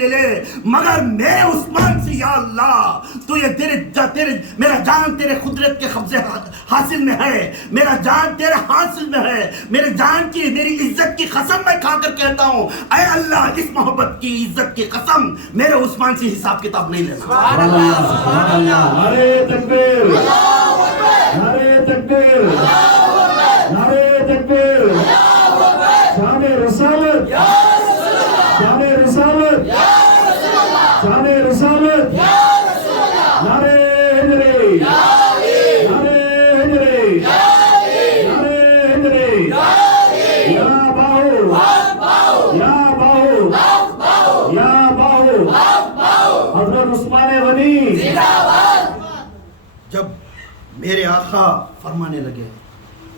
لے لے، مگر میں عثمان سے یا اللہ تو یہ تیرے میرا جان تیرے قدرت کے قبضے حاصل میں ہے، میرا جان تیرے حاصل میں ہے، میرے جان کی میری عزت کی قسم میں کھا کر کہتا ہوں اے اللہ اس محبت کی عزت کی قسم میرے عثمان سے حساب کتاب نہیں لینا۔ سبحان اللہ، سبحان اللہ، نعرہ تکبیر، نعرہ تکبیر، نعرہ تکبیر، شان رسالت، شان رسالت، شان رسالت، نعرہ حیدری، نعرہ حیدری، نعرہ حیدری، یا باہو، یا باہو، یا باہو، حضرت عثمان غنی۔ جب میرے آقا فرمانے لگے،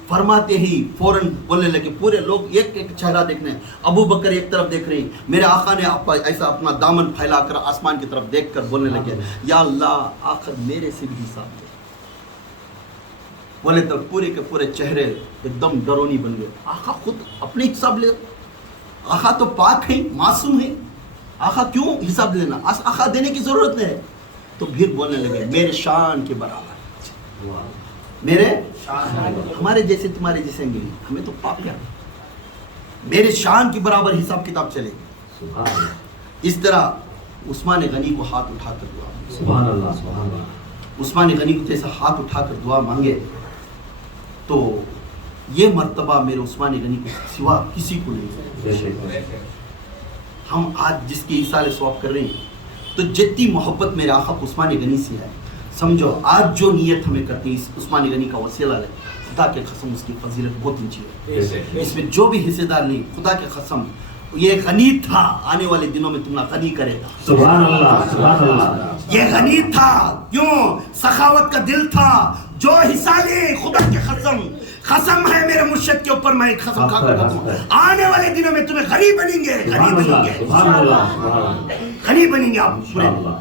فرماتے ہی فوراً بولنے لگے، پورے لوگ ایک ایک چہرہ دیکھنے، ابو بکر ایک طرف دیکھ رہے، میرے آقا نے ایسا اپنا دامن پھیلا کر آسمان کی طرف دیکھ کر بولنے لگے یا اللہ آخر میرے سے بھی حساب دے۔ بولے تو پورے کے پورے چہرے ایک دم ڈرونی بن گئے، آقا خود اپنی حساب لے، آقا تو پاک ہیں، معصوم ہیں، آقا کیوں حساب لینا، آقا دینے کی ضرورت ہے۔ تو پھر بولنے لگے میرے شان کے برابر، میرے ہمارے جیسے تمہارے جیسے نہیں، ہمیں تو پاک ہے، میرے شان کی برابر حساب کتاب چلے گی۔ اس طرح عثمان غنی کو ہاتھ اٹھا کر دعا، سبحان اللہ، سبحان اللہ، عثمان غنی کو جیسا ہاتھ اٹھا کر دعا مانگے تو یہ مرتبہ میرے عثمان غنی کو سوا کسی کو نہیں۔ ہم آج جس کی ایصال ثواب کر رہے ہیں تو جتنی محبت میرے آقا عثمان غنی سے ہے، سمجھو آج جو نیت ہمیں کرتی ہے اس عثمان غنی کا وسیلہ لے، خدا کے قسم اس کی فضیلت بہت اونچی ہے۔ اس میں جو بھی حصے دار لی، خدا کے قسم یہ غنی تھا، آنے والے دنوں میں تمہیں غنی کرے گا۔ سبحان اللہ، سبحان اللہ، یہ غنی تھا، کیوں؟ سخاوت کا دل تھا، جو حصہ لے خدا کے قسم ہے میرے مرشد کے اوپر، میں ایک قسم کھا کر کہتا ہوں آنے والے دنوں میں تمہیں غنی بنیں گے، غنی بنیں گے، سبحان اللہ، سبحان اللہ، غنی بنیں گے آپ پورے۔ سبحان اللہ۔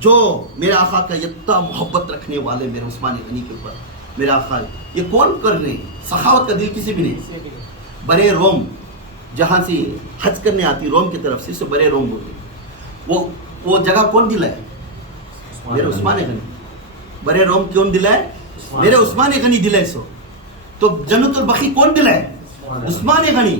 جو میرے آقا کا اتنا محبت رکھنے والے میرے عثمان غنی کے اوپر، میرے آقا یہ کون کر رہے ہیں؟ سخاوت کا دل کسی بھی نہیں۔ برے روم جہاں سے حج کرنے آتی روم کی طرف سے برے روم بولتے، وہ جگہ کون دلائے؟ میرے عثمان غنی۔ برے روم کون دلائے؟ میرے عثمان غنی دلائے سو۔ تو جنت البقیع کون دلائے؟ عثمان غنی۔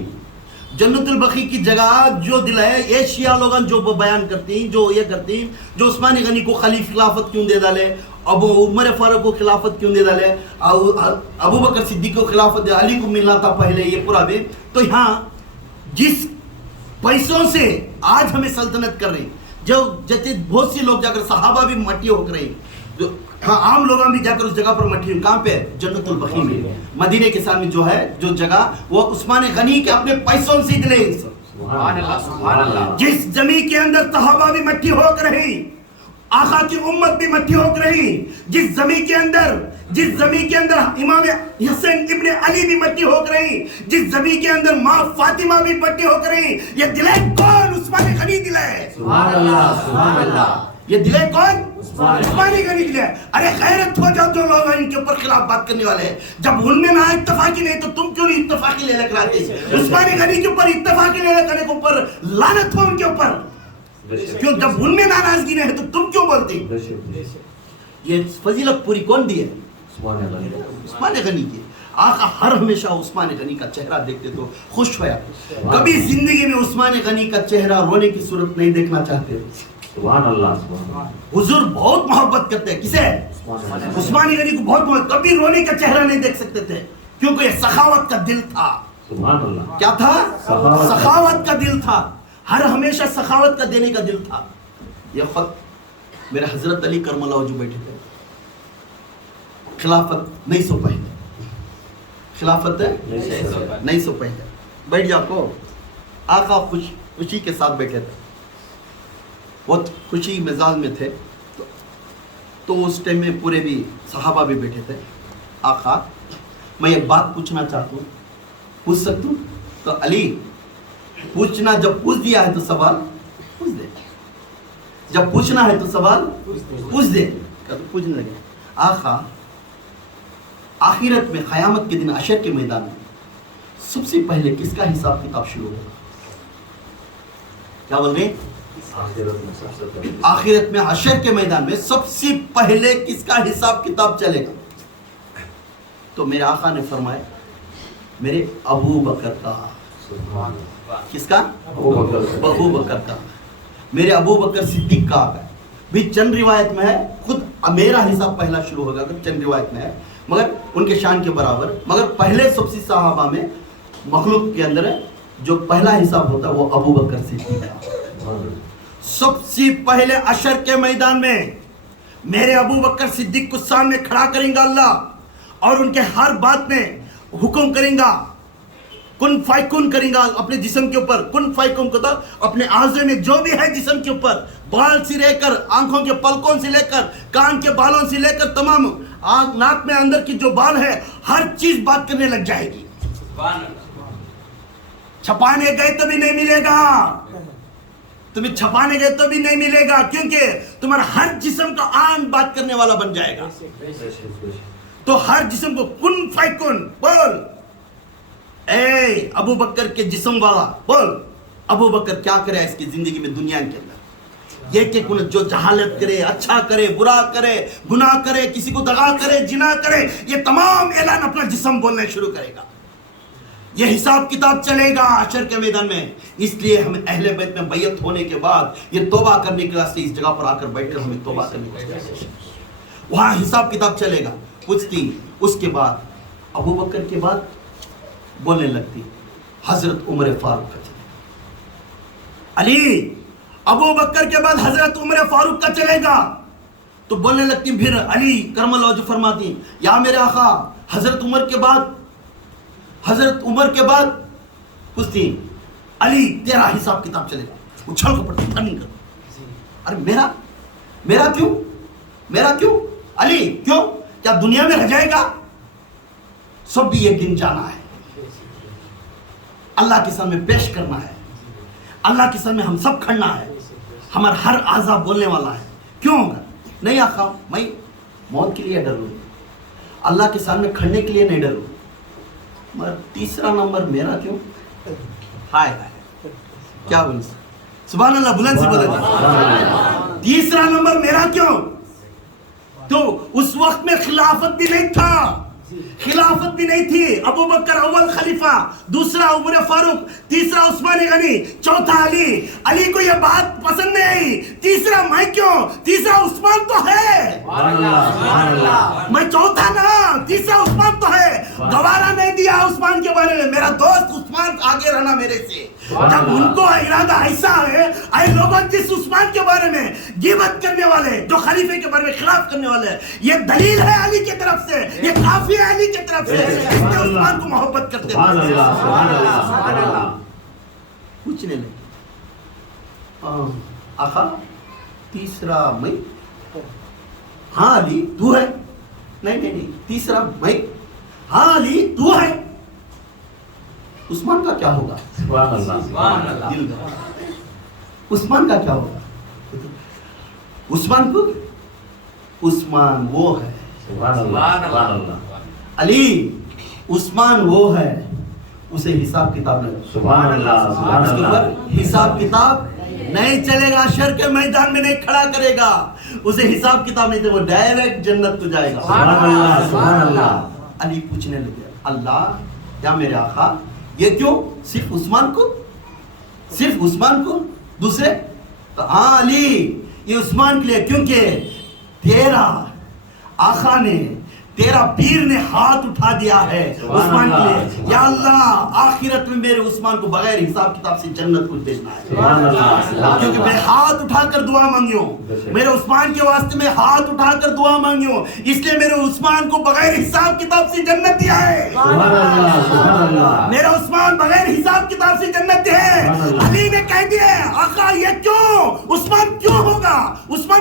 جنت البقیع کی جگہ جو دلائے یہ شیعہ لوگاں جو بیان کرتی ہیں، جو یہ کرتی ہیں، جو عثمان غنی کو خلافت کیوں دے ڈالے، ابو عمر فاروق کو خلافت کیوں دے ڈالے، ابو بکر صدیق کو خلافت دے، علی کو ملنا تھا پہلے، یہ پورا بھی۔ تو یہاں جس پیسوں سے آج ہمیں سلطنت کر رہے ہیں، جو جیسے بہت سی لوگ جا کر صحابہ بھی مٹی ہو کر رہے ہیں، ہاں عام لوگاں بھی جا کر اس جگہ پر مٹی، کہاں پہ؟ جنت البقیع میں، مدینے کے سامنے جو ہے جو جگہ، وہ عثمان غنی کے اپنے پیسوں سے دلے۔ سبحان اللہ، سبحان اللہ، جس زمین کے اندر صحابہ بھی مٹی ہو کر رہی، آقا کی امت بھی مٹی ہو کر رہی، جس زمین کے اندر امام حسین ابن علی بھی مٹی ہو کر رہی، جس زمین کے اندر ماں فاطمہ بھی مٹی ہو کر رہی، یہ دلے کون؟ عثمان غنی دلے۔ سبحان اللہ، سبحان اللہ، یہ دلے کون؟ عثمان غنی دلے۔ ارے غیرت ہو جاؤ جو لوگ ان کے اوپر خلاف بات کرنے والے ہیں، جب ان میں نہ اتفاقی نہیں تو تم کیوں نہیں اتفاقی لے کر آتے؟ عثمان غنی کے اوپر اتفاقی لے کرنے کے اوپر لعنت ہو ان کے اوپر، کیوں؟ جب ان میں ناراضگی نہیں ہے تو تم کیوں بولتے؟ یہ فضیلت پوری کون دی ہے؟ عثمان غنی کی۔ آقا ہر ہمیشہ عثمان غنی کا چہرہ دیکھتے تو خوش ہویا، کبھی زندگی میں عثمان غنی کا چہرہ رونے کی صورت نہیں دیکھنا چاہتے۔ سبحان اللہ، سبحان اللہ، حضور بہت محبت کرتے ہیں، کسے؟ عثمان غنی کو بہت محبت، کبھی رونے کا چہرہ نہیں دیکھ سکتے تھے، کیونکہ یہ سخاوت کا دل تھا۔ سبحان اللہ، کیا تھا؟ سخاوت۔ سخاوت کا دل تھا، ہر ہمیشہ سخاوت کا دینے کا دل تھا۔ یہ خط میرے حضرت علی کرم اللہ وجہ بیٹھے تھے، خلافت نہیں سو پہلے، خلافت نہیں سو پہلے، بیٹھ جا کو آقا خوشی کے ساتھ بیٹھے تھے، بہت خوشی مزاج میں تھے۔ تو اس ٹائم میں پورے بھی صحابہ بھی بیٹھے تھے۔ آقا میں ایک بات پوچھنا چاہتا ہوں، پوچھ سکتا ہوں؟ تو علی پوچھنا، جب پوچھ دیا ہے تو سوال پوچھ دے، جب پوچھنا ہے تو سوال پوچھ دے۔ تو پوچھنے لگے آقا آخرت میں قیامت کے دن حشر کے میدان میں سب سے پہلے کس کا حساب کتاب شروع ہوگا؟ کیا بول رہے ہیں؟ آخرت میں سب سے پہلے آخرت میں حشر کے میدان میں سب سے پہلے کس کا حساب کتاب چلے گا؟ تو میرے آقا نے فرمایا میرے ابو بکر کا. سبحان اللہ. کس کا؟ ابو بکر. ابو بکر کا. میرے ابو بکر صدیق کا ہے. بھی چند روایت میں ہے خود میرا حساب پہلا شروع ہوگا چند روایت میں ہے مگر ان کے شان کے برابر. مگر پہلے سب سے صحابہ میں مخلوق کے اندر جو پہلا حساب ہوتا ہے وہ ابو بکر صدیق کا. سب سے پہلے عشر کے میدان میں میرے ابو بکر صدیق کو سامنے کھڑا کریں گا اللہ اور ان کے ہر بات میں حکم کریں گا, کن فائکن کریں گا اپنے جسم کے اوپر. کن فائکن کو تھا اپنے اعضاء میں جو بھی ہے جسم کے اوپر, بال سے لے کر آنکھوں کے پلکوں سے لے کر کان کے بالوں سے لے کر تمام ناک میں اندر کی جو بال ہے ہر چیز بات کرنے لگ جائے گی. چھپانے گئے تو بھی نہیں ملے گا, تمہیں چھپانے گئے تو بھی نہیں ملے گا کیونکہ تمہارا ہر جسم کا عام بات کرنے والا بن جائے گا. تو ہر جسم کو کن فائکن بول. اے ابو بکر کے جسم والا بول, ابو بکر کیا کرے اس کی زندگی میں دنیا کے اندر, یہ کہ جو جہالت کرے, اچھا کرے, برا کرے, گناہ کرے, کسی کو دغا کرے, جنا کرے, یہ تمام اعلان اپنا جسم بولنا شروع کرے گا. یہ حساب کتاب چلے گا حشر کے میدان میں. اس لیے ہم اہل بیت میں بیعت ہونے کے بعد یہ توبہ کرنے کے واسطے اس جگہ پر آ کر بیٹھ کر ہمیں توبہ کرنے کی وہاں حساب کتاب چلے گا. پوچھتی اس کے بعد ابو بکر کے بعد بولنے لگتی حضرت عمر فاروق کا چلے گا. علی ابو بکر کے بعد حضرت عمر فاروق کا چلے گا. تو بولنے لگتی پھر علی کرم اللہ وجہ فرماتی یا میرے آقا حضرت عمر کے بعد پوچھتی علی تیرا حساب کتاب چلے گا. اچھل کو پڑتی فننگ کر. ارے میرا کیوں علی کیوں, کیا دنیا میں رہ جائے گا؟ سب بھی ایک دن جانا ہے, اللہ کے سامنے پیش کرنا ہے, اللہ کے سامنے ہم سب کھڑنا ہے. ہمارا ہر اعضا بولنے والا ہے. کیوں ہوگا؟ نہیں آقا میں موت کے لیے ڈر رہا ہوں, اللہ کے سامنے کھڑنے کے لیے نہیں ڈر رہا ہوں. مگر تیسرا نمبر میرا کیوں؟ ہائے کیا بولے سبحان اللہ بلند سے بولے. تیسرا نمبر میرا کیوں؟ تو اس وقت میں خلافت بھی نہیں تھا, خلافت بھی نہیں تھی. ابو بکر اول خلیفہ, دوسرا عمر فاروق, تیسرا عثمان غنی, چوتھا علی. علی کو یہ بات پسند نہیں آئی, تیسرا میں کیوں, تیسرا عثمان تو ہے, میں چوتھا نا, تیسرا عثمان تو ہے. گوارا نہیں دیا عثمان کے بارے میں, میرا دوست عثمان آگے رہنا میرے سے. جب ان کو ارادہ ایسا ہے, اے لوگوں جس عثمان کے بارے میں غیبت کرنے والے, جو خلیفے کے بارے میں خلاف کرنے والے, یہ دلیل ہے علی کی طرف سے, یہ کافی ہے علی کی طرف سے, اس نے عثمان کو محبت کرتے ہیں. پوچھنے لگے آقا تیسرا میں, ہاں علی تو ہے, نہیں تیسرا میں, ہاں علی تو ہے. عثمان کا کیا ہوگا؟ سبحان اللہ. دل کا عثمان کا کیا ہوگا؟ عثمان وہ ہے. سبحان اللہ. علی عثمان وہ ہے, اسے حساب کتاب نہیں. سبحان اللہ. اس کے اوپر حساب کتاب نہیں چلے گا, حشر کے میدان میں نہیں کھڑا کرے گا, اسے حساب کتاب نہیں دے, وہ ڈائریکٹ جنت کو جائے گا. سبحان اللہ. علی پوچھنے لگے اللہ یا میرے آقا یہ کیوں, صرف عثمان کو, دوسرے تو ہاں علی یہ عثمان کے لیے, کیونکہ تیرا آقا نے, تیرا پیر نے ہاتھ اٹھا دیا ہے عثمان کے لیے. یا اللہ آخرت میں میرے عثمان کو بغیر حساب کتاب سے جنت کو بھیجنا ہے, کیونکہ میں ہاتھ اٹھا کر دعا مانگی ہوں, میرے عثمان کے واسطے میں ہاتھ اٹھا کر دعا مانگی ہوں, اس لیے میرے عثمان کو بغیر حساب کتاب سے جنت دیا ہے. میرا عثمان بغیر حساب کتاب سے جنت ہے. علی نے کہہ دیا آقا یہ کیوں, عثمان کیوں ہوگا, عثمان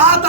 7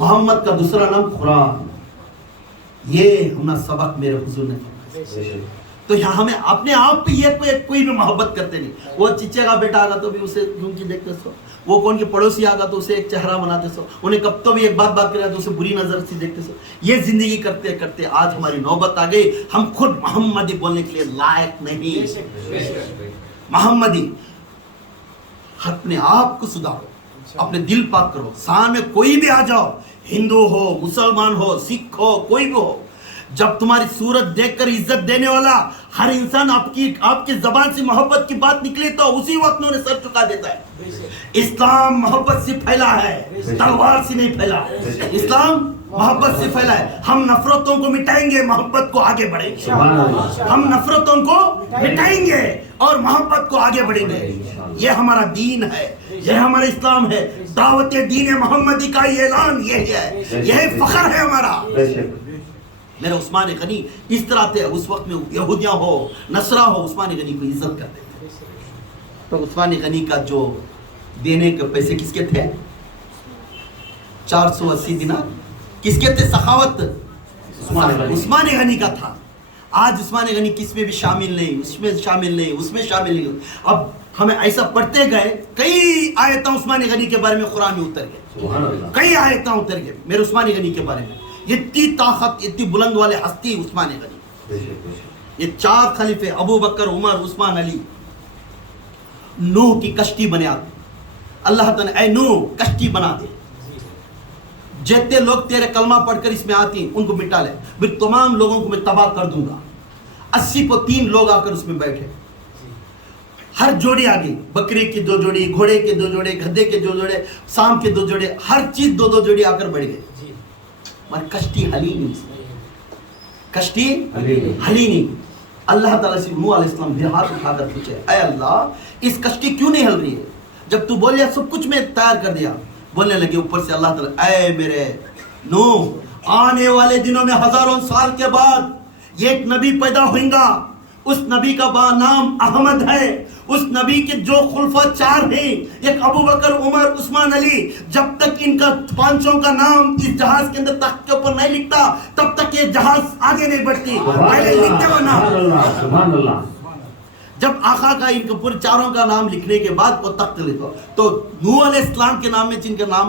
محمد کا دوسرا نام قرآن. یہ ہمارا سبق میرے حضور نے فرمایا. تو یہاں ہمیں اپنے آپ پہ یہ کوئی بھی محبت کرتے نہیں. وہ چچے کا بیٹا آگا تو بھی اسے جھوم کے دیکھتے سو, وہ کون کے پڑوسی آگا تو اسے ایک چہرہ بناتے سو, انہیں کب تو بھی ایک بات کرے تو اسے بری نظر سے دیکھتے سو. یہ زندگی کرتے کرتے آج ہماری نوبت آ گئی, ہم خود محمدی بولنے کے لیے لائق نہیں. محمدی, اپنے آپ کو سدھارو, اپنے دل پاک کرو. سامنے کوئی بھی آ جاؤ, ہندو ہو, مسلمان ہو, سکھ ہو, کوئی بھی ہو, جب تمہاری صورت دیکھ کر عزت دینے والا ہر انسان آپ کی زبان سے محبت کی بات نکلے تو اسی وقت انہوں نے سر چکا دیتا ہے. اسلام محبت سے پھیلا ہے, تلوار سے نہیں پھیلا. اسلام محبت سے پھیلا ہے. ہم نفرتوں کو مٹائیں گے, محبت کو آگے بڑھیں گے. ہم نفرتوں کو مٹائیں گے اور محبت کو آگے بڑھیں گے. یہ ہمارا دین ہے, یہ ہمارا اسلام ہے. دعوت دین محمدی کا یہ اعلان یہی ہے, یہی فخر ہے ہمارا. میرے عثمان غنی اس طرح تھے. اس وقت میں یہودیاں ہو, نصرہ ہو, عثمان غنی کو عزت کرتے تھے. تو عثمان غنی کا جو دینے کے پیسے کس کے تھے؟ 480 دینار. کس کے تھے؟ سخاوت عثمان غنی کا تھا. آج عثمان غنی کس میں بھی شامل نہیں, اس میں شامل نہیں, اس میں شامل نہیں. اب ہمیں ایسا پڑھتے گئے, کئی آیتیں عثمان غنی کے بارے میں قرآن میں اتر گئے, کئی آیتیں اتر گئے میرے عثمان غنی کے بارے میں. اتنی طاقت, اتنی بلند والے ہستی عثمان غنی. یہ 4 خلیفے ابو بکر, عمر, عثمان, علی. نوح کی کشتی بنا دی. اللہ تعالیٰ اے نوح کشتی بنا دے, جتنے لوگ تیرے کلمہ پڑھ کر اس میں آتی ان کو مٹا لے, پھر تمام لوگوں کو میں تباہ کر دوں گا. 80 کو 3 لوگ آ کر اس میں بیٹھے, ہر جوڑی آ گئی, بکری کی 2 جوڑی, گھوڑے کے 2 جوڑے, گدھے کے 2 جوڑے, سام کے 2 جوڑے, ہر چیز 2 جوڑی آ کر بڑھ گئے. مگر کشتی ہلی نہیں, کشتی ہلی نہیں. اللہ تعالیٰ سے نوح علیہ السلام ہاتھ اٹھا کر پوچھے, اے اللہ اس کشتی کیوں نہیں ہل رہی ہے؟ جب تو بولیا سب کچھ میں تیار کر دیا. بولنے لگے اوپر سے اللہ تعالیٰ, اے میرے نوح, آنے والے دنوں میں ہزاروں سال کے بعد ایک نبی پیدا ہوئیں گا. اس نبی کا نام احمد ہے. اس نبی کے جو خلفاء 4 ہیں, ایک ابو بکر, عمر, عثمان, علی, جب تک ان کا 5 کا نام اس جہاز کے اندر تخت کے اوپر نہیں لکھتا تب تک یہ جہاز آگے نہیں بڑھتی. پہلے لکھتے وہ نام. جب آقا کا ان کے پورے 4 کا نام لکھنے کے بعد وہ تخت لکھو, تو نوح علیہ السلام کے نام میں جن کا نام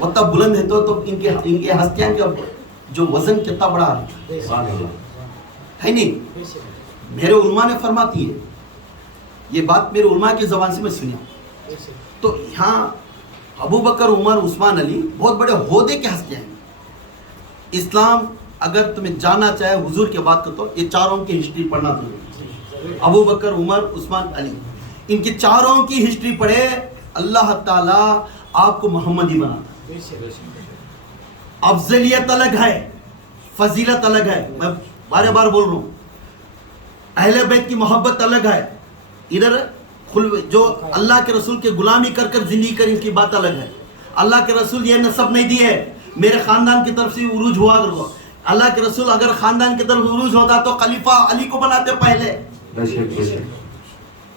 اتنا بلند ہے تو ان کے ہستیاں کا جو وزن کتنا بڑا ہے نہیں. میرے علماء نے فرماتی ہے, یہ بات میرے علماء کی زبان سے میں سنیا. تو یہاں ابو بکر, عمر, عثمان, علی بہت بڑے عہدے کے ہستیاں ہیں. اسلام اگر تمہیں جاننا چاہے حضور کے بات کرو تو یہ 4 کی ہسٹری پڑھنا ضروری. ابو بکر, عمر, عثمان, علی, ان کی 4 کی ہسٹری پڑھے. اللہ تعالیٰ آپ کو محمدی بناتا. افضلیت الگ ہے, فضیلت الگ ہے. میں بار بار بول رہا ہوں, اہل بیت کی محبت الگ ہے. ادھر جو اللہ کے رسول کے غلامی کر کر زندگی کر, ان کی بات الگ ہے. اللہ کے رسول یہ نسب نہیں دی ہے میرے خاندان کی طرف سے عروج ہوا کرو. اللہ کے رسول اگر خاندان کی طرف عروج ہوتا تو خلیفہ علی کو بناتے پہلے,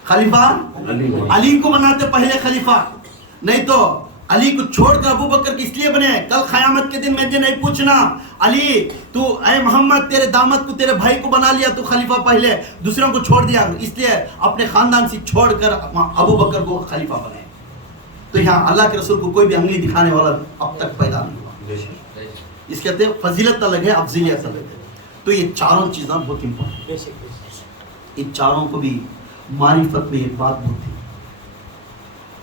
خلیفہ علی کو بناتے پہلے خلیفہ. نہیں تو علی کو چھوڑ کر ابو بکر اس لیے بنے. کل قیامت کے دن میں نہیں پوچھنا علی تو اے محمد تیرے داماد کو, تیرے بھائی کو بنا لیا تو خلیفہ پہلے, دوسروں کو چھوڑ دیا, اس لیے اپنے خاندان سے چھوڑ کر ابو بکر کو خلیفہ بنے. تو یہاں اللہ کے رسول کو کوئی بھی انگلی دکھانے والا اب تک پیدا نہیں ہوا. اس کہتے ہیں فضیلت الگ ہے, افضلیت الگ ہے. تو یہ 4 چیزیں بہت امپورٹنٹ. ان 4 کو بھی معرفت میں ایک بات بہت تھی.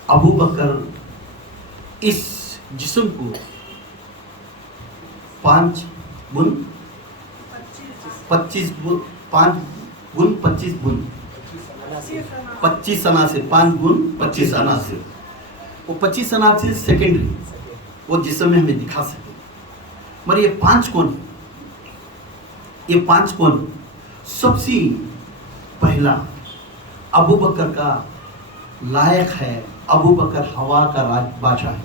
ابو بکر اس جسم کو 5 گن 25 عناصر, 5 گن 25 عناصر. وہ 25 عناصر سیکنڈری, وہ جسم میں ہمیں دکھا سکتے. مگر یہ 5 کون, یہ 5 کون. سب سے پہلا ابو بکر کا لائق ہے. ابو بکر ہوا کا راج بادشاہ ہے.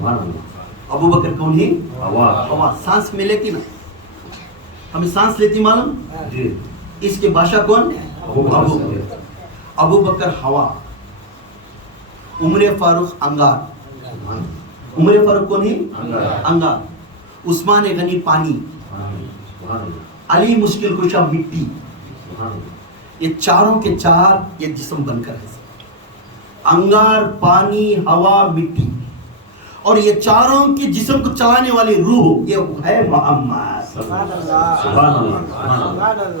ابو بکر کون ہے؟ ہوا. سانس میں لیتی نا, ہمیں سانس لیتی معلوم, اس کے بادشاہ کون؟ ابو بکر ہوا. عمر فاروق انگار. عمر فاروق کون ہے؟ انگار. عثمان غنی پانی, علی مشکل کشا مٹی. یہ چاروں کے چار یہ جسم بن کر ہے. انگار, پانی, ہوا, مٹی, اور یہ چاروں کے جسم کو چلانے والی روح یہ ہے محمد.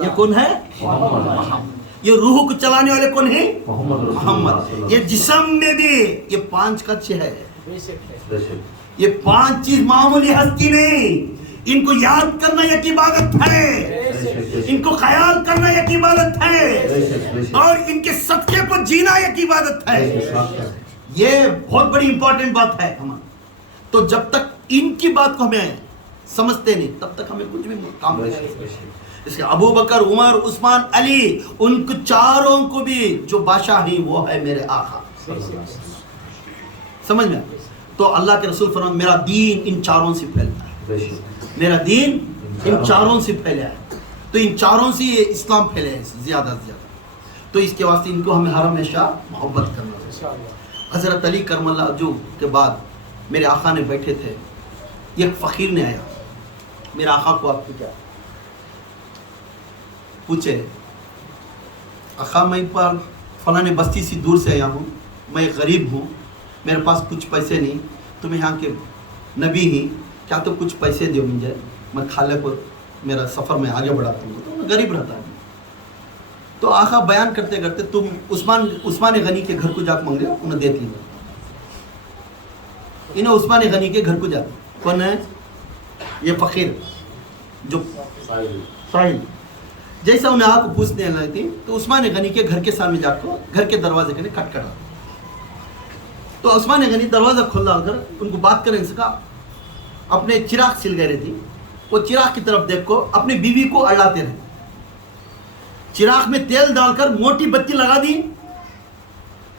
یہ کون ہے؟ یہ روح کو چلانے والے کون ہیں؟ محمد. یہ جسم میں بھی یہ 5 کچھ ہے. یہ 5 چیز معمولی ہستی نہیں. ان کو یاد کرنا ایک عبادت ہے, ان کو خیال کرنا ایک عبادت ہے, اور ان کے صدقے کو جینا ایک عبادت ہے. یہ بہت بڑی امپورٹنٹ بات ہے. تو جب تک ان کی بات کو ہمیں سمجھتے نہیں تب تک ہمیں کچھ بھی کام نہیں کرتے. اس کے ابو بکر, عمر, عثمان, علی, ان کو چاروں کو بھی جو بادشاہ ہیں وہ ہے میرے آقا. سمجھ میں؟ تو اللہ کے رسول فرمان میرا دین ان چاروں سے پھیلتا ہے. میرا دین ان چاروں سے پھیلا ہے. تو ان چاروں سے یہ اسلام پھیلے ہے زیادہ سے زیادہ. تو اس کے واسطے ان کو ہمیں ہر ہمیشہ محبت کرنا ہے. حضرت علی کرم اللہ جو کے بعد میرے آقا نے بیٹھے تھے, ایک فقیر نے آیا میرے آقا کو, آپ کو کیا پوچھے, آقا میں پر فلاں بستی سے دور سے آیا ہوں, میں غریب ہوں, میرے پاس کچھ پیسے نہیں, تم یہاں کے نبی ہی, کیا تو کچھ پیسے دیو مجھے, میں کھالے کو میرا سفر میں آگے بڑھاتا ہوں, تو میں غریب رہتا ہوں. تو آقا بیان کرتے کرتے تم عثمان غنی کے گھر کو جا کے مانگ لیا, انہیں دیتی ہوں. انہیں عثمان غنی کے گھر کو جاتے. کون ہے یہ فقیر جو ساحل؟ جیسا انہیں آپ کو پوچھنے لگتی تو عثمان غنی کے گھر کے سامنے جا کر گھر کے دروازے کے کٹ کرا. تو عثمان غنی دروازہ کھول ڈال کر ان کو بات کرنے سے کہا, اپنے چراغ سل گئے تھی, وہ چراغ کی طرف دیکھ کو اپنی بیوی کو اڑاتے رہے. چراغ میں تیل ڈال کر موٹی بتی لگا دی,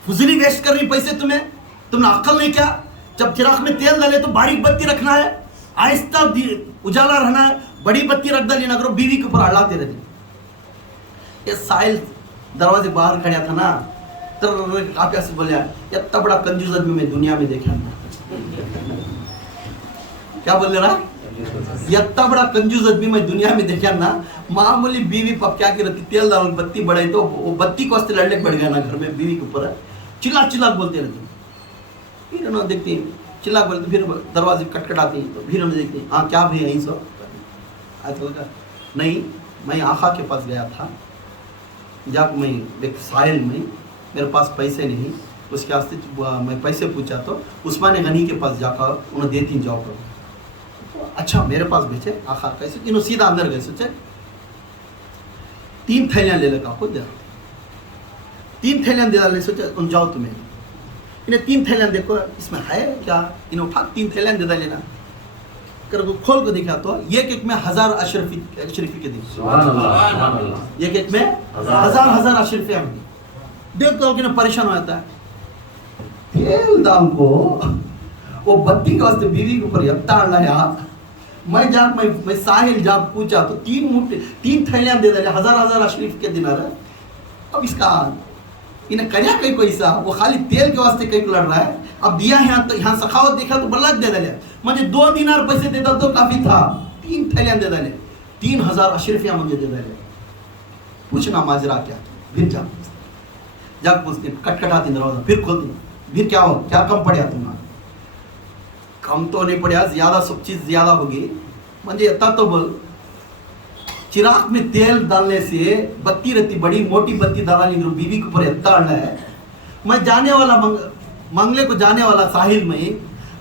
فضولی ویسٹ کر رہی پیسے, تم نے عقل نہیں کیا؟ جب چراغ میں تیل ڈالے تو باریک بتی رکھنا ہے, آہستہ اجالا رہنا ہے, بڑی بتی رکھ ڈالی نہ کرو, بیوی کے اوپر اڑاتے رہتے. یہ ساحل دروازے باہر کھڑا تھا نا, کافی سے بولیا اتنا بڑا کنجوس آدمی میں دنیا میں دیکھا. کیا بول رہا؟ اتنا بڑا کنجوس آدمی میں دنیا میں دیکھا نا. معمولی بیوی پپ کیا کی رہتی, تیل ڈال بتی بڑھائی تو وہ بتی کو واسطے لڑنے بڑھ گیا نا گھر میں بیوی کے اوپر, چلا چلا بولتے رہتے. پھر انہوں نے دیکھتے چلا بولتے, پھر دروازے کٹکھٹاتی, تو پھر انہوں نے دیکھتے ہاں کیا بھی یہیں سو نہیں, میں آقا کے پاس گیا تھا, جب میں ایک ساحل میں میرے پاس پیسے نہیں, اس کے واسطے میں پیسے پوچھا تو عثمان غنی کے پاس جا کر انہیں دیتی جاؤ کرو. اچھا میرے پاس بھیجے آقا کیسے, انہوں سیدھا اندر گئے, سوچے 3 تھیلیاں لے لے کا خود دیا, 3 تھیلیاں دے ڈالے, سوچے ان جاؤ تمہیں, انہیں 3 تھیلیاں دیکھو اس میں ہے کیا, انہیں اٹھا 3 تھیلیاں دے ڈالے نا, کر کو کھول کو دیکھا تو ایک میں 1000 اشرفی کے دی, ایک میں 1000 اشرفیاں دیکھ تو کہ پریشان ہو جاتا ہے. تیل دال کو وہ بتی کے واسطے بیوی کے اوپر اتنا لایا. میں ساحل جا پوچھا تو 3 تھیلیاں دے دے 1000 اشرف کے دینار. اب اس کا انہیں کریا کئی پیسہ, وہ خالی تیل کے واسطے کئی لڑ رہا ہے. اب دیا ہے تو یہاں سخاوت دیکھا تو بلک دے دے, مجھے 2 دینار پیسے دیتا تو کافی تھا, 3 تھیلیاں دے دے, 3000 اشرفیاں مجھے دے دے. پوچھنا ماجرا کیا, پھر جا پوچھتے, کٹکھٹاتی دروازہ, پھر کھولتی, پھر کیا ہو, کیا کم پڑیا تمہارا؟ کم تو نہیں پڑیا, زیادہ سب چیز زیادہ ہوگی. مجھے اتنا تو بول, چراغ میں تیل ڈالنے سے بتی رہتی, بڑی موٹی بتی ڈالا نہیں, بیوی کے اوپر اتنا اڑنا ہے. میں جانے والا منگلے کو جانے والا ساحل میں,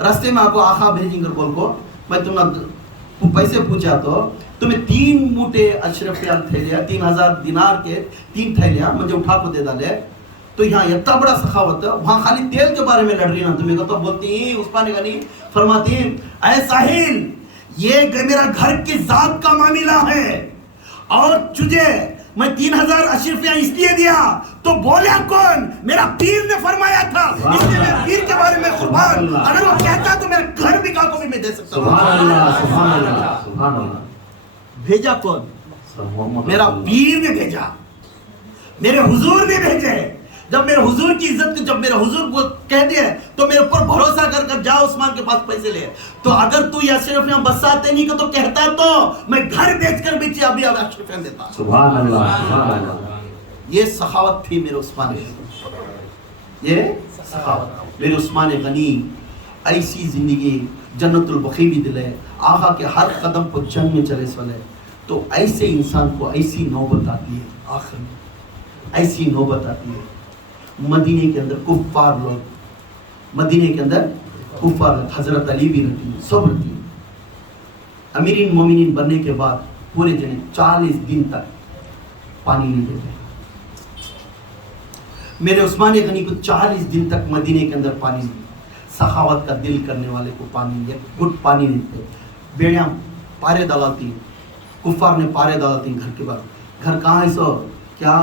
راستے میں آپ کو آقا بھیجیں گے بول کو, میں تم پیسے پوچھا تو تمہیں 3 موٹے اشرفیاں تھیلیاں, 3000 دینار کے 3 تھیلیاں مجھے اٹھا کو دے ڈالے. تو یہاں اتنا بڑا سخاوت ہے, وہاں خالی تیل کے بارے میں لڑ رہی نا تمہیں کو. تو بولتی ہیں عثمان غنی فرماتی ہیں, اے ساحل یہ میرا گھر کی ذات کا معاملہ ہے, اور تجھے میں 3000 اشرفیاں اس لیے دیا تو بولیا کون؟ میرا پیر نے فرمایا تھا, اس لیے میں پیر کے بارے میں قربان. اگر وہ کہتا تو میرا گھر بھی کا کو بھی میں دے سکتا ہوں. بھیجا کون؟ میرا پیر نے بھیجا, میرے حضور نے بھیجے. جب میرے حضور کی عزت, جب میرے حضور کو کہہ دیا تو میرے اوپر بھروسہ کر کر جا جا عثمان کے پاس پیسے لے. تو اگر تو یسرف میں بساتے نہیں تو کہتا تو میں گھر بیچ کر بھی ابھی اشرف میں دیتا. سبحان اللہ سبحان اللہ. یہ سخاوت تھی میرے عثمان غنی. یہ سخاوت میرے عثمان غنی. ایسی زندگی جنت البقیع بھی دلے, آقا کے ہر قدم کو جنگ میں چلے سولے. تو ایسے انسان کو ایسی نوبت آتی ہے, آخر میں ایسی نوبت آتی ہے. مدینے کے اندر کفار لوگ, مدینے کے اندر کفار لوگ, حضرت علی بھی رہتی ہیں, سب رہتی ہیں. امیر المومنین بننے کے بعد پورے جنے 40 دن تک پانی نہیں دیتے. میرے عثمان غنی کو 40 دن تک مدینے کے اندر پانی نہیں. سخاوت کا دل کرنے والے کو پانی, ایک گھٹ پانی نہیں دیتے. بیڑیاں پارے ڈالتی, کفار نے پارے ڈالتی گھر کے بعد. گھر کہاں ہے سو, کیا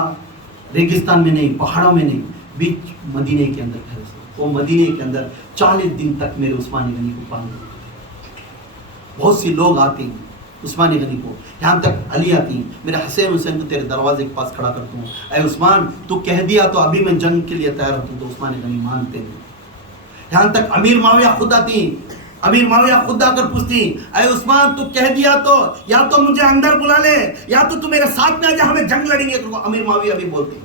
ریگستان میں نہیں, پہاڑوں میں نہیں, بیچ مدینے کے اندر گھر. وہ مدینے کے اندر 40 دن تک میرے عثمان غنی کو پانی دیتے. بہت سی لوگ آتے ہیں عثمان غنی کو, یہاں تک علی آتی, میرے حسین کو تیرے دروازے کے پاس کھڑا کرتا ہوں, اے عثمان تو کہہ دیا تو ابھی میں جنگ کے لیے تیار ہوتا ہوں. تو عثمان غنی مانتے ہیں. یہاں تک امیر معاویہ خود آتی, امیر معاویہ خود آ کر پوچھتی, اے عثمان تو کہہ دیا تو یا تو مجھے اندر بلا لے یا تو میرے ساتھ میں آ جا, ہمیں جنگ لڑیں گے. امیر معاویہ بھی بولتے,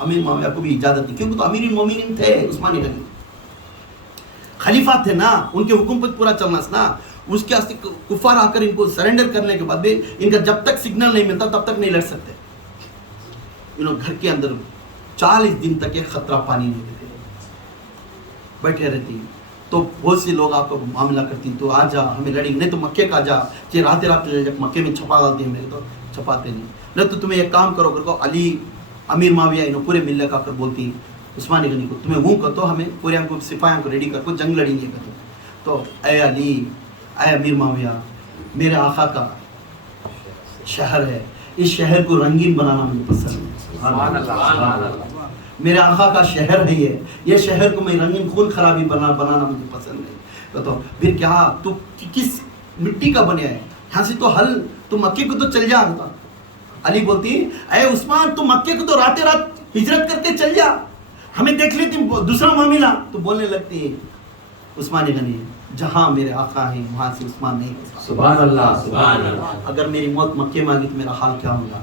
امیر معاویہ کو بھی اجازت دی, کیونکہ تو امیر المومنین تھے عثمان غنی, خلیفہ تھے نا, ان کے حکم پر پورا چلنا نا. اس کے کفار آ کر ان کو سرنڈر کرنے کے بعد بھی ان کا جب تک سگنل نہیں ملتا تب تک نہیں لڑ سکتے. انہوں گھر کے اندر 40 دن تک ایک خطرہ پانی نہیں دیتے, بیٹھے رہتی. تو بہت سے لوگ آپ کو معاملہ کرتی, تو آ جا ہمیں لڑیں گے, نہیں تو مکے کا جا, چاہے رات رات جب مکے میں چھپا ڈالتے ہیں, میرے تو چھپاتے نہیں, نہیں تو تمہیں ایک کام کرو کر کو. علی امیر معاویہ انہوں پورے ملے کا کر بولتی عثمان غنی کو, تمہیں وہ کرو ہمیں پورے ہم کو سپاہیوں کو ریڈی کر کو جنگ لڑیں گے. تو اے علی, اے امیر معاویہ, میرے آقا کا شہر ہے, اس شہر کو رنگین بنانا مجھے پسند ہے. میرے آقا کا شہر ہے یہ شہر کو میں رنگین خون خرابی بنانا مجھے پسند ہے. تو پھر کیا تو کس مٹی کا بنیا ہے, یہاں سے تو حل, تو مکے کو تو چل جا. علی بولتی, اے عثمان تو مکے کو تو رات رات ہجرت کر کے چل جا, ہمیں دیکھ لیتی دوسرا معاملہ. تو بولنے لگتی ہے عثمان غنی, جہاں میرے آقا ہیں وہاں سے عثمان نہیں ہو سکتا. سبحان اللہ سبحان اللہ. اگر میری موت مکے میں آ گئی تو میرا حال کیا ہوگا.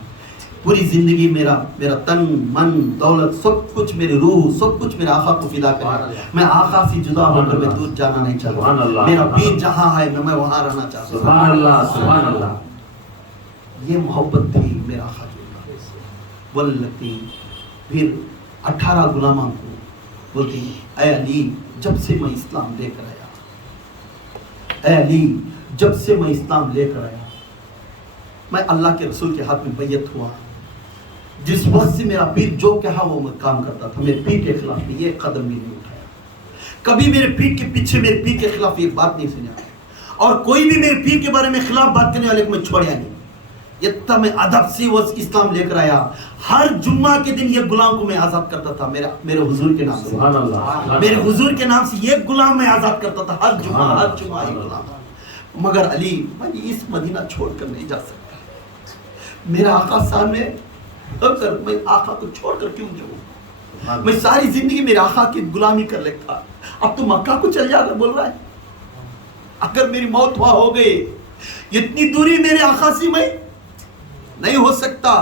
پوری زندگی میرا تن من دولت سب کچھ, میری روح سب کچھ میرے آقا کو فدا کرے. میں آقا سے جدا ہو کر میں دور جانا نہیں چاہتا. میرا پیر جہاں ہے میں وہاں رہنا چاہتا ہوں. سبحان اللہ سبحان اللہ. یہ محبت تھی میرے آقا کی. بولنے لگتی, پھر 18 غلاموں کو بولتی, اے علی جب سے میں اسلام لے کر آیا, اے علی جب سے میں اسلام لے کر آیا, میں اللہ کے رسول کے ہاتھ میں بیعت ہوا. جس وقت سے میرا پیر جو کہا وہ میں کام کرتا تھا. میرے پیر کے خلاف بھی یہ قدم بھی نہیں اٹھایا, کبھی میرے پیر کے پیچھے میرے پیر کے خلاف ایک بات نہیں سنا, اور کوئی بھی میرے پیر کے بارے میں خلاف بات کرنے والے کو میں چھوڑیا نہیں. اتنا میں ادب سے وہ اسلام لے کر آیا. ہر جمعہ کے دن یہ غلام کو میں آزاد کرتا تھا میرے حضور کے نام سے. سبحان اللہ. میرے حضور کے نام سے یہ غلام میں آزاد کرتا تھا ہر جمعہ ایک غلام. مگر علی میں اس مدینہ چھوڑ کر نہیں جا سکتا. میرا آقا سامنے اگر میں آقا کو چھوڑ کر کیوں جاؤں. میں ساری زندگی میرے آقا کی غلامی کر لیتا, اب تو مکہ کو چل جا کر بول رہا ہے. اگر میری موت ہوا ہو گئی, اتنی دوری میرے آقا سے میں نہیں ہو سکتا.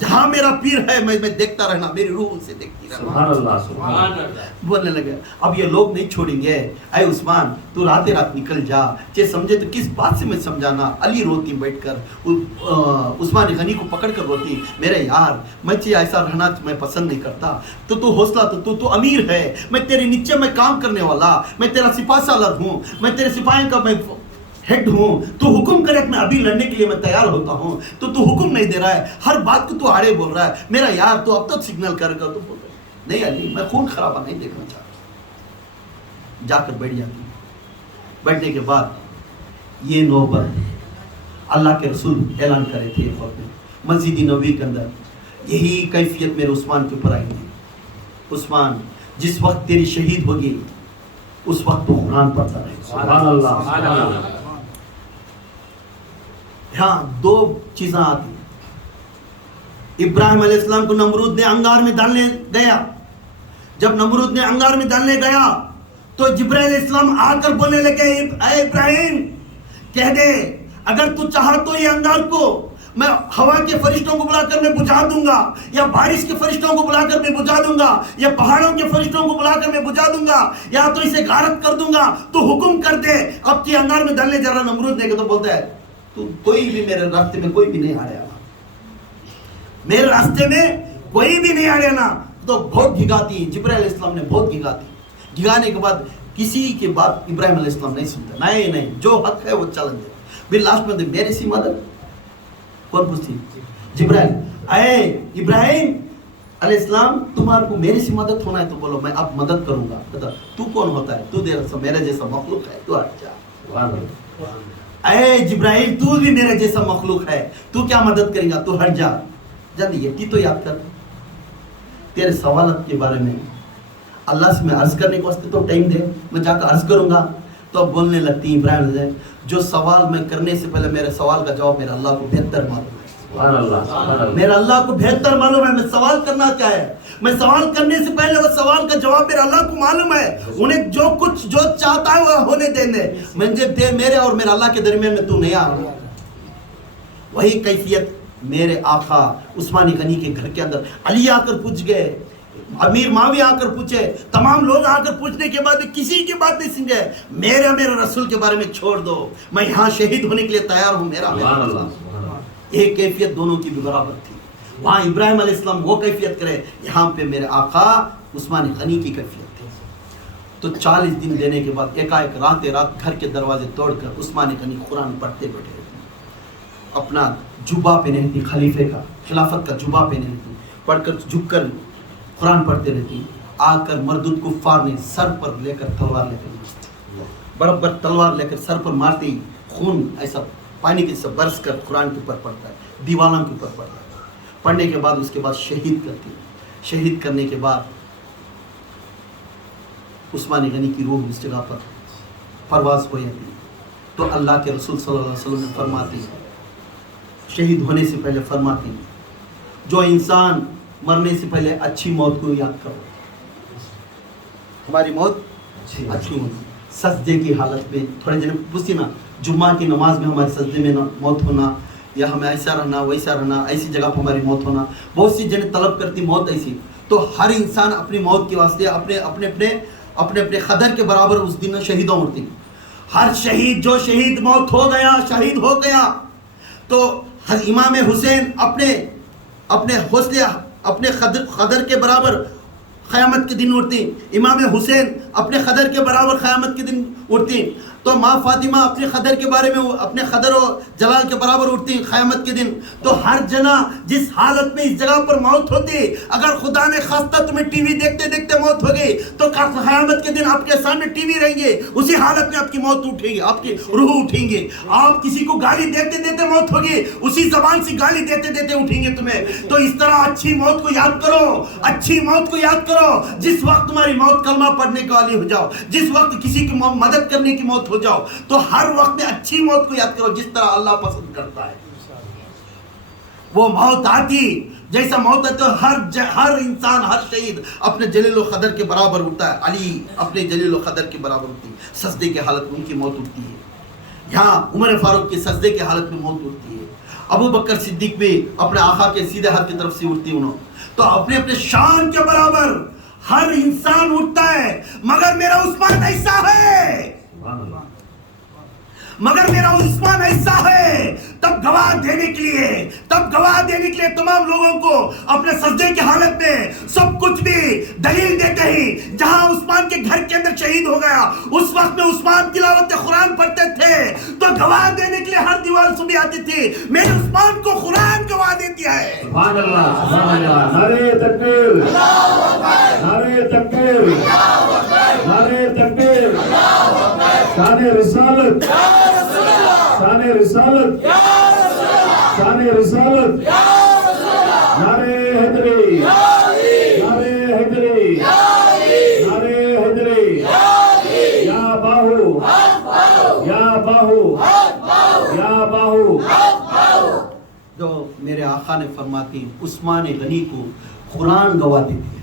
جہاں میرا پیر ہے میں دیکھتا رہنا, میری روح سے دیکھتی رہنا. سبحان اللہ سبحان اللہ. بولنے لگا, اب یہ لوگ نہیں چھوڑیں گے. اے عثمان تو رات رات نکل جا, چاہے سمجھے تو کس بات سے میں سمجھانا. علی روتی بیٹھ کر, عثمان غنی کو پکڑ کر روتی, میرے یار میں چاہے ایسا رہنا میں پسند نہیں کرتا. تو حوصلہ تو امیر ہے, میں تیرے نیچے میں کام کرنے والا, میں تیرا سپاہ سالار ہوں, میں تیرے سپاہیوں کا میں ہیڈ ہوں. تو حکم کرے میں ابھی لڑنے کے لیے میں تیار ہوتا ہوں. تو حکم نہیں دے رہا ہے, ہر بات کو تو آڑے بول رہا ہے. میرا یار تو اب تک سگنل کر تو بول رہا ہے, نہیں علی میں خون خرابہ نہیں دیکھنا چاہتا. جا کر بیٹھ جاتی. بیٹھنے کے بعد یہ نوبت اللہ کے رسول اعلان کرے تھے مسجد نبوی کے اندر, یہی کیفیت میرے عثمان کے اوپر آئی ہے. عثمان جس وقت تیری شہید ہوگی اس وقت تو قرآن پڑھتا رہے. سبحان اللہ سبحان اللہ. ہاں دو چیزیں آتی. ابراہیم علیہ السلام کو نمرود نے انگار میں ڈالنے گیا. جب نمرود نے انگار میں ڈالنے گیا تو جبرائیل السلام آ کر بولنے لگے اے ابراہیم کہہ دے اگر تو چاہا تو یہ انگار کو میں ہوا کے فرشتوں کو بلا کر میں بجھا دوں گا، یا بارش کے فرشتوں کو بلا کر میں بجھا دوں گا، یا پہاڑوں کے فرشتوں کو بلا کر میں بجھا دوں گا، یا تو اسے غارت کر دوں گا، تو حکم کر دے اب کی انگار میں ڈالنے جا رہا۔ نمرود نے کہ تو بولتا ہے تو کوئی بھی میرے راستے میں کوئی بھی نہیں آ رہا، میرے راستے میں کوئی بھی نہیں آ رہا نا۔ تو بہت گھگاتی جبرائیل علیہ السلام نے بہت گھگاتی، گھگانے کے بعد کسی کی بات ابراہیم علیہ السلام نہیں سنتا، نہیں جو حق ہے وہ چلن دے۔ پھر لاسٹ میں میرے سی مدد کون پوچھتی؟ جبرائیل، اے ابراہیم علیہ السلام تمہارے کو میرے سے مدد ہونا ہے تو بولو میں اب مدد کروں گا۔ بتا تو کون ہوتا ہے؟ تو میرے جیسا مخلوق ہے، تو ہٹ جا۔ اے جبرائیل تو بھی میرے جیسا مخلوق ہے، تو کیا مدد کرے گا؟ تو ہٹ جا۔ جلدی یہ تو یاد کر تیرے سوالات کے بارے میں اللہ سے میں عرض کرنے کو واسطے تو ٹائم دے، میں جا کر عرض کروں گا۔ تو بولنے لگتی ابراہیم علیہ السلام جو سوال میں کرنے سے پہلے میرے سوال کا جواب میرا اللہ کو بہتر معلوم ہے، میرا اللہ کو بہتر معلوم ہے میں سوال کرنا کیا ہے۔ میں سوال کرنے سے پہلے وہ سوال کا جواب میرا اللہ کو معلوم ہے، انہیں جو کچھ جو چاہتا ہے وہ ہونے دینے، مجھے میرے اور میرے اللہ کے درمیان میں تو نہیں آ رہا۔ وہی کیفیت میرے آقا عثمانی غنی کے گھر کے اندر علی آ کر پوچھ گئے، امیر معاویہ آ کر پوچھے، تمام لوگ آ کر پوچھنے کے بعد کسی کی بات نہیں سنگے، میرے رسول کے بارے میں چھوڑ دو، میں یہاں شہید ہونے کے لیے تیار ہوں۔ میرا ایک کیفیت دونوں کی بھی برابر تھی، وہاں ابراہیم علیہ السلام وہ کیفیت کرے، یہاں پہ میرے آقا عثمانی غنی کی کیفیت تھی۔ تو 40 دن دینے کے بعد ایک رات گھر کے دروازے توڑ کر عثمانی غنی قرآن پڑھتے بیٹھے، اپنا جبہ پہنے تھی، خلیفے کا خلافت کا جبہ پہنے تھی، پڑھ کر جھک کر قرآن پڑھتے رہتی۔ آ کر مردود کفار نے سر پر لے کر تلوار لے کر برابر تلوار لے کر سر پر مارتی، خون ایسا پانی کے سب برس کر قرآن کے اوپر پڑتا ہے، دیوانوں کے اوپر پڑتا ہے۔ پڑھنے کے بعد اس کے بعد شہید کرتی، شہید کرنے کے بعد عثمانی غنی کی روح اس جگہ پر پرواز ہو جاتی۔ تو اللہ کے رسول صلی اللہ علیہ وسلم نے فرماتے ہیں، شہید ہونے سے پہلے فرماتے ہیں جو انسان مرنے سے پہلے اچھی موت کو یاد کرو، ہماری موت اچھی موت، سجدے کی حالت میں تھوڑے دن پوچھتی نا، جمعہ کی نماز میں ہمارے سجدے میں موت ہونا، یا ہمیں ایسا رہنا ویسا رہنا، ایسی جگہ پر ہماری موت ہونا، بہت سی جنیں طلب کرتی موت ایسی۔ تو ہر انسان اپنی موت کے واسطے اپنے قدر کے برابر اس دن شہیدوں مرتی۔ ہر شہید جو شہید موت ہو گیا، شہید ہو گیا، تو امام حسین اپنے حوصلے اپنے قدر کے برابر قیامت کے دن اٹھتی، امام حسین اپنے قدر کے برابر قیامت کے دن اٹھتی، تو ماں فاطمہ اپنے قدر کے بارے میں اپنے قدر و جلال کے برابر اٹھتی قیامت کے دن۔ تو ہر جنا جس حالت میں اس جگہ پر موت ہوتی، اگر خدا نے خواستہ تمہیں ٹی وی دیکھتے دیکھتے موت ہو گئی تو قیامت کے دن آپ کے سامنے ٹی وی رہیں گے، اسی حالت میں آپ کی موت اٹھے گی، آپ کی روح اٹھیں گے۔ آپ کسی کو گالی دیتے دیتے موت ہوگی، اسی زبان سے گالی دیتے دیتے اٹھیں گے تمہیں۔ تو اس طرح اچھی موت کو یاد کرو، اچھی موت کو یاد کرو۔ جس وقت تمہاری موت کلمہ پڑھنے کے والی ہو جاؤ، جس وقت کسی کی مدد کرنے کی موت ہو جاؤ، تو ہر وقت میں اچھی موت کو یاد کرو جس طرح اللہ پسند کرتا ہے۔ وہ موت آتی جیسا موت ہے، تو ہر انسان ہر شہید اپنے جلیل و قدر کے برابر ہوتا ہے۔ علی اپنے جلیل و قدر کے برابر ہوتی ہے، سجدے کی حالت میں ان کی موت ہوتی ہے۔ یہاں عمر فاروق کی سجدے کی حالت میں موت ہوتی ہے۔ ابو بکر صدیق بھی اپنے آقا کے سیدھے ہاتھ کی طرف سے اٹھتی انہوں، تو اپنے اپنے شان کے برابر ہر انسان اٹھتا ہے، مگر میرا عثمان ایسا ہے، مگر میرا عثمان ایسا ہے۔ تب گواہ دینے کے لیے تمام لوگوں کو اپنے سجدے کی حالت میں سب کچھ بھی دلیل دیتے ہی، جہاں عثمان کے گھر کے اندر شہید ہو گیا اس وقت میں عثمان تلاوت قرآن پڑھتے تھے، تو گواہ دینے کے لیے ہر دیوار صبح آتی تھی، میرے عثمان کو قرآن گواہ دیتی ہے۔ سبحان اللہ، سبحان اللہ، نعرہ تکبیر، نعرہ تکبیر، نعرہ تکبیر، شان رسالت، شان رسالت، شان رسالت، نعرہ حیدری، نعرہ حیدری، نعرہ حیدری، یا باہو، یا باہو، یا باہو۔ جو میرے آقا نے فرماتی عثمان غنی کو قرآن گواہ دیتی ہے،